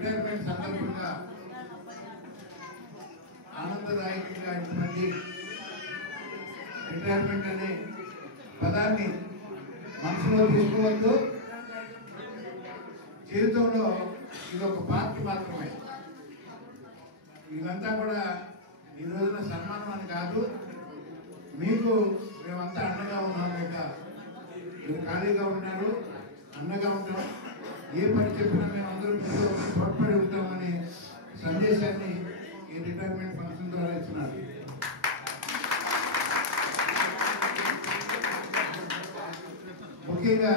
Retirement సందర్భంగా ఆనందదాయకంగా ఇంతమంది రిటైర్మెంట్ అనే పదాన్ని మనసులో తీసుకోవద్దు. జీవితంలో ఇది ఒక పార్ట్ మాత్రమే. ఇదంతా కూడా ఈ రోజున సన్మానం అని కాదు. మీకు మేమంతా అండగా ఉన్నాం. మీరు ఖాళీగా ఉన్నారు, అండగా ఉంటాం. ఏ పని చెప్పినా మేము అందరూ మీతో తోడ్పడి ఉంటామని సందేశాన్ని ఈ రిటైర్మెంట్ ఫంక్షన్ ద్వారా ఇచ్చినారు. ముఖ్యంగా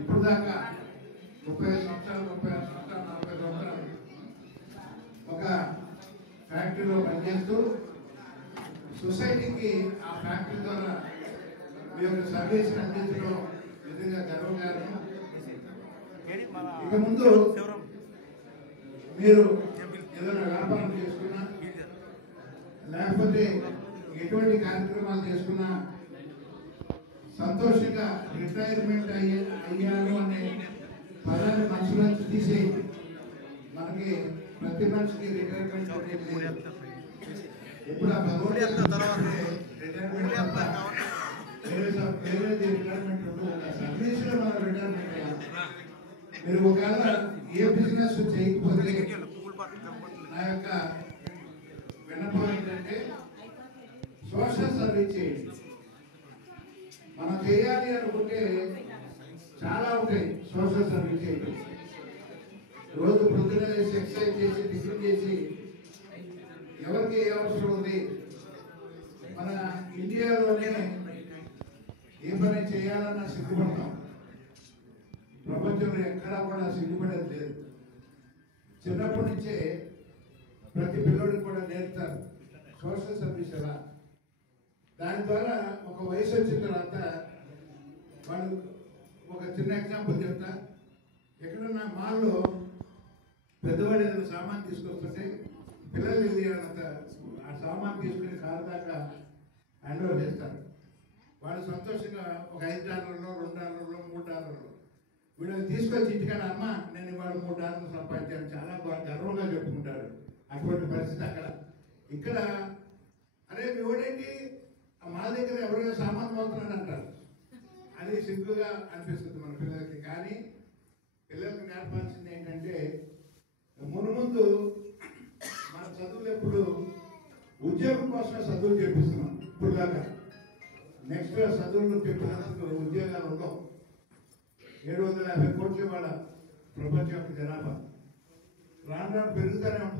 ఇప్పుడు దాకా 35 సంవత్సరాలు, 36 సంవత్సరాలు, 40 సంవత్సరాలు ఒక ఫ్యాక్టరీలో పనిచేస్తూ సొసైటీకి ఆ ఫ్యాక్టరీ ద్వారా మీ యొక్క సర్వీస్ అందించడం నిజంగా గర్వకారణం. ఇక ముందు మీరు ఏదైనా వ్యాపారం చేసుకున్నా లేకపోతే ఎటువంటి కార్యక్రమాలు చేసుకున్నా సంతోషంగా రిటైర్మెంట్ అయ్యాను అనే పదాన్ని మనసులో తీసి మనకి ప్రతి మనిషికి రిటైర్మెంట్ ఎప్పుడు ఆ రిటైర్మెంట్ సర్వీస్లో మనం రిటైర్మెంట్ అయ్యాం. మీరు ఒకవేళ ఏ బిజినెస్ చేయకపోతే నా యొక్క విన్నపం ఏంటంటే సోషల్ సర్వీస్ చేయండి. మనం చేయాలి అనుకుంటే చాలా ఉంటాయి. సోషల్ సర్వీస్ చేయండి. రోజు పొద్దున చేసి ఎక్సర్సైజ్ చేసి టిఫిన్ చేసి ఎవరికి ఏ అవసరం ఉంది. మన ఇండియాలోనే ఏ పని చేయాలన్నా సిగ్గుపడతాం. ప్రపంచంలో ఎక్కడా కూడా సిగ్గుపడేది లేదు. చిన్నప్పటి నుంచే ప్రతి పిల్లడికి కూడా నేర్పుతారు సోషల్ సర్వీస్ ఎలా. దాని ద్వారా ఒక వయసు వచ్చిన తర్వాత వాళ్ళు ఒక చిన్న ఎగ్జాంపుల్ చెప్తా. ఎక్కడన్నా మాల్లో పెద్దవాడు ఏదైనా సామాన్ తీసుకొస్తుంటే పిల్లలు ఇది అంత ఆ సామాన్ తీసుకుని కారు దాకా హ్యాండ్ ఓవర్ చేస్తారు. వాళ్ళు సంతోషంగా ఒక $5, $2, $3 వీళ్ళు తీసుకొచ్చి ఇంటికాడ అమ్మ నేను ఇవాళ $3 సంపాదించాను చాలా గర్వంగా చెప్పుకుంటారు. అటువంటి పరిస్థితి అక్కడ. ఇక్కడ అరే మీ ఓడేంటి మా దగ్గర ఎవరైనా సామాన్ పోతున్నాడు అంటారు. అది సింపుల్గా అనిపిస్తుంది మన పిల్లలకి. కానీ పిల్లలకి నేర్పాల్సింది ఏంటంటే ముందు మన చదువులు ఎప్పుడు ఉద్యోగం కోసం చదువులు చెప్పిస్తున్నాం. ఇప్పుడు దాకా నెక్స్ట్ చదువులు చెప్పినందుకు ఉద్యోగాలు ఉండవు. 750 కోట్ల వాళ్ళ ప్రపంచం యొక్క జనాభా రాను రాను పెరుగుతూనే ఉంటుంది.